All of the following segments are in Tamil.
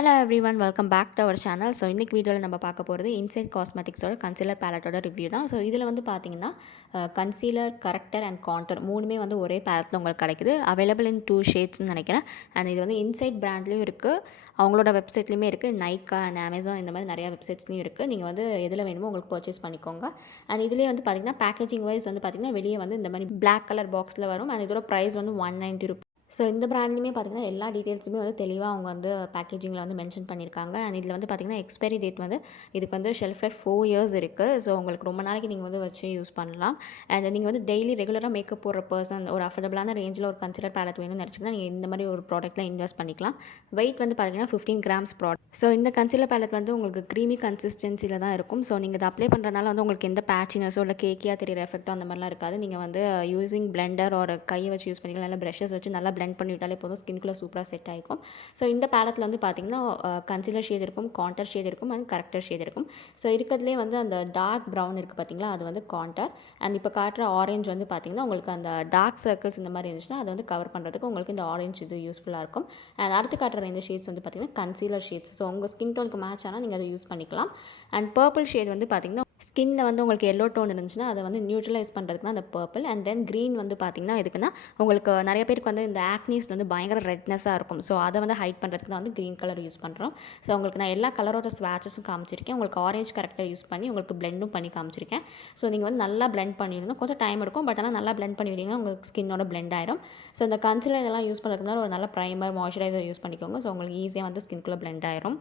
Hello everyone, welcome back to our channel. So இன்றைக்கி வீடியோவில் நம்ம பார்க்க போகிறது இன்சைட் காஸ்மெட்டிக்ஸோட கன்சீலர் பேலட்டோட ரிவ்யூ தான். ஸோ இதில் வந்து பார்த்தீங்கன்னா கன்சீலர், கரெக்டர் அண்ட் காண்டர் மூணுமே வந்து ஒரே பேலட்டில் உங்களுக்கு கிடைக்குது. அவைலபிள் இன் 2 ஷேட்ஸ்னு நினைக்கிறேன். அண்ட் இது வந்து இன்சைட் பிராண்ட்லேயும் இருக்குது, அவங்களோட வெப்சைட்லேயுமே இருக்குது. நைக்கா அண்ட் அமேசான் இந்த மாதிரி நிறையா வெப்சைட்ஸ்லையும் இருக்குது. நீங்கள் வந்து எதில் வேணுமோ உங்களுக்கு பர்ச்சேஸ் பண்ணிக்கோங்க. அண்ட் இதுலேயே வந்து பார்த்திங்கன்னா பேக்கேஜிங் வைஸ் வந்து பார்த்திங்கன்னா வெளியே வந்து இந்த மாதிரி பிளாக் கலர் பாக்ஸில் வரும். அண்ட் இதோட ப்ரைஸ் வந்து 190 ரூபீஸ். ஸோ இந்த பிராண்ட்லையுமே பார்த்திங்கன்னா எல்லா டீட்டெயில்ஸுமே வந்து தெளிவாக அவங்க வந்து பேக்கேஜிங்கில் வந்து மென்ஷன் பண்ணியிருக்காங்க. அண்ட் இதில் வந்து பார்த்திங்கன்னா எக்ஸ்பைரி டேட் வந்து இதுக்கு வந்து ஷெல்ஃப் லைஃப் 4 இயர்ஸ் இருக்குது. ஸோ உங்களுக்கு ரொம்ப நாளைக்கு நீங்கள் வந்து வச்சு யூஸ் பண்ணலாம். அண்ட் நீங்கள் வந்து டெய்லி ரெகுலராக மேக்கப் போடுற பர்சன், ஒரு அஃபோர்டபுளான ரேஞ்சில் ஒரு கன்சிலர் பேலட் வேணும்னு நினச்சிங்கன்னா நீங்கள் இந்த மாதிரி ஒரு ப்ராடக்ட்டில் இன்வெஸ்ட் பண்ணிக்கலாம். வெயிட் வந்து பார்த்திங்கன்னா 15 கிராம்ஸ் ப்ராடக்ட். ஸோ இந்த கன்சிலர் பேலட் வந்து உங்களுக்கு க்ரீமி கன்சிஸ்டன்சியில் தான் இருக்கும். ஸோ நீங்கள் இதை அப்ளை பண்ணுறதுனால வந்து உங்களுக்கு எந்த பேச்சினஸோ இல்லை கேக்கியாக தெரியிற எஃபெக்ட்டோ அந்த மாதிரிலாம் இருக்காது. நீங்கள் வந்து யூஸிங் பிளெண்டர் ஒரு கையை வச்சு யூஸ் பண்ணிக்கலாம், இல்லை ப்ரஷஸ் வச்சு நல்லா பிளெண்ட் பண்ணி விட்டாலே போதும், ஸ்கின்குள்ளே சூப்பராக செட் ஆகிக்கும். ஸோ இந்த பேலட்டில் வந்து பார்த்திங்கன்னா கன்சீலர் ஷேட் இருக்கும், காண்டர் ஷேட் இருக்கும் அண்ட் கரெக்டர் ஷேட் இருக்கும். ஸோ இருக்கிறதுலே வந்து அந்த டார்க் ப்ரௌன் இருக்குது பார்த்திங்களா, அது வந்து காண்டர். அண்ட் இப்போ காட்டுற ஆரஞ்சு வந்து பார்த்திங்கன்னா உங்களுக்கு அந்த டார்க் சர்க்கிள்ஸ் இந்த மாதிரி இருந்துச்சுன்னா அதை வந்து கவர் பண்ணுறதுக்கு உங்களுக்கு இந்த ஆரஞ்சு இது யூஸ்ஃபுல்லாக இருக்கும். அண்ட் அடுத்து காட்டுற இந்த ஷேட்ஸ் வந்து பார்த்திங்கன்னா கன்சீலர் ஷேட்ஸ். ஸோ உங்கள் ஸ்கின் டோனுக்கு மேட்ச் ஆனால் நீங்கள் அதை யூஸ் பண்ணிக்கலாம். அண்ட் பர்பிள் ஷேட் வந்து பார்த்திங்கன்னா ஸ்கின்னில் வந்து உங்களுக்கு எல்லோ டோன் இருந்துச்சுன்னா அதை வந்து நியூட்ரலைஸ் பண்ணுறதுக்கு தான் அந்த பர்பிள். அண்ட் தென் க்ரீன் வந்து பார்த்திங்கன்னா எதுக்குன்னா உங்களுக்கு நிறைய பேருக்கு வந்து இந்த ஆக்னீஸ் வந்து பயங்கர ரெட்னஸாக இருக்கும். ஸோ அதை வந்து ஹைட் பண்ணுறதுக்கு தான் வந்து க்ரீன் கலர் யூஸ் பண்ணுறோம். ஸோ உங்களுக்கு நான் எல்லா கலரோட ஸ்வாட்சஸும் காமிச்சிருக்கேன். உங்களுக்கு ஆரஞ்ச் கரெக்டாக யூஸ் பண்ணி உங்களுக்கு பிளெண்டும் பண்ணி காமிச்சிருக்கேன். ஸோ நீங்கள் வந்து நல்லா பிளெண்ட் பண்ணிடணும். கொஞ்சம் டைம் எடுக்கும், பட் ஆனால் நல்லா பிளெண்ட் பண்ணிவிட்டீங்கன்னா உங்களுக்கு ஸ்கின்னோட பிளெண்ட் ஆயிரும். ஸோ இந்த கன்சீலர் இதெல்லாம் யூஸ் பண்ணுறதுக்கு முன்னாடி ஒரு நல்ல ப்ரைமர், மாய்ஸ்சரைசர் யூஸ் பண்ணிக்கோங்க. ஸோ உங்களுக்கு ஈஸியாக வந்து ஸ்கின்குள்ளே பிளெண்ட் ஆயிரும்.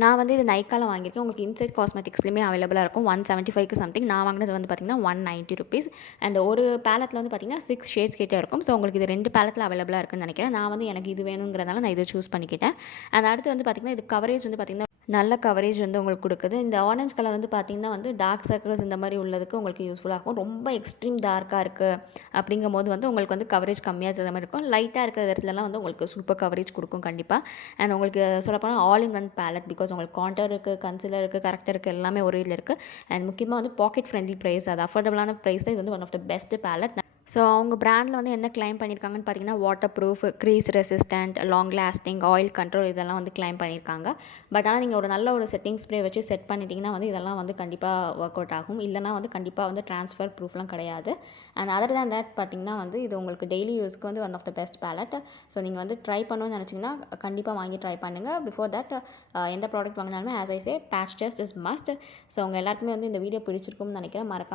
நான் வந்து இது நைக்கால வாங்கியிருக்கேன். உங்களுக்கு இன்சைட் காஸ்மெட்டிக்ஸ்லையுமே அவைலபிளாக இருக்கும். 175க்கு சம்திங். நான் வாங்கினது வந்து பார்த்திங்கன்னா 190 ருபீஸ். அண்ட் ஒரு பேலட்டில் வந்து பார்த்திங்கன்னா 6 ஷேட்ஸ் கிட்டே இருக்கும். ஸோ உங்களுக்கு இது 2 பேலட்டில் அவைலபிளாக இருக்குன்னு நினைக்கிறேன். நான் வந்து எனக்கு இது வேணுங்கிறதுனால நான் இதை சூஸ் பண்ணிக்கிட்டேன். அண்ட் அடுத்து வந்து பார்த்திங்கன்னா இது கவரேஜ் வந்து பார்த்திங்கன்னா நல்ல கவரேஜ் வந்து உங்களுக்கு கொடுக்குது. இந்த ஆரஞ்ச் கலர் வந்து பார்த்திங்கன்னா வந்து டார்க் சர்க்கிள்ஸ் இந்த மாதிரி உள்ளதுக்கு உங்களுக்கு யூஸ்ஃபுல்லாக இருக்கும். ரொம்ப எக்ஸ்ட்ரீம் டார்க்காக இருக்குது அப்படிங்கும்போது வந்து உங்களுக்கு வந்து கவரேஜ் கம்மியாக இருக்கிற மாதிரி இருக்கும். லைட்டாக இருக்கிற இடத்துலலாம் வந்து உங்களுக்கு சூப்பர் கவரேஜ் கொடுக்கும் கண்டிப்பாக. அண்ட் உங்களுக்கு சொல்லப்போனால் all in one palette, because உங்களுக்கு காண்டர் இருக்குது, கன்சிலர் இருக்குது, கரெக்டர் இருக்குது, எல்லாமே ஒரே இதில் இருக்குது. அண்ட் முக்கியமாக வந்து பாக்கெட் ஃப்ரெண்ட்லி ப்ரைஸ், அது அஃபோர்டபுளான ப்ரைஸ் தான். இது வந்து one of the best palette. So அவங்க பிராண்டில் வந்து என்ன கிளைம் பண்ணியிருக்காங்கன்னு பார்த்தீங்கன்னா waterproof, crease resistant, long lasting, oil control இதெல்லாம் வந்து கிளைம் பண்ணியிருக்காங்க. பட் ஆனால் நீங்கள் ஒரு நல்ல ஒரு செட்டிங் ஸ்ப்ரே வச்சு செட் பண்ணிட்டீங்கன்னா வந்து இதெல்லாம் வந்து கண்டிப்பாக ஒர்க் அவுட் ஆகும். இல்லைனா வந்து கண்டிப்பாக வந்து ட்ரான்ஸ்ஃபர் ப்ரூஃப்லாம் கிடையாது. அண்ட் அதர் தேன் தேட் பார்த்திங்கன்னா வந்து இது உங்களுக்கு டெய்லி யூஸ்க்கு வந்து one of the best palette. So நீங்கள் வந்து ட்ரை பண்ணணும்னு நினச்சிங்கன்னா கண்டிப்பாக வாங்கி ட்ரை பண்ணுங்கள். பிஃபோர் தட் எந்த ப்ராடக்ட் வாங்கினாலுமே as I say patch test is must. So உங்கள் எல்லாருக்குமே வந்து இந்த வீடியோ பிடிச்சிருக்கும்னு நினைக்கிறேன். மறக்காம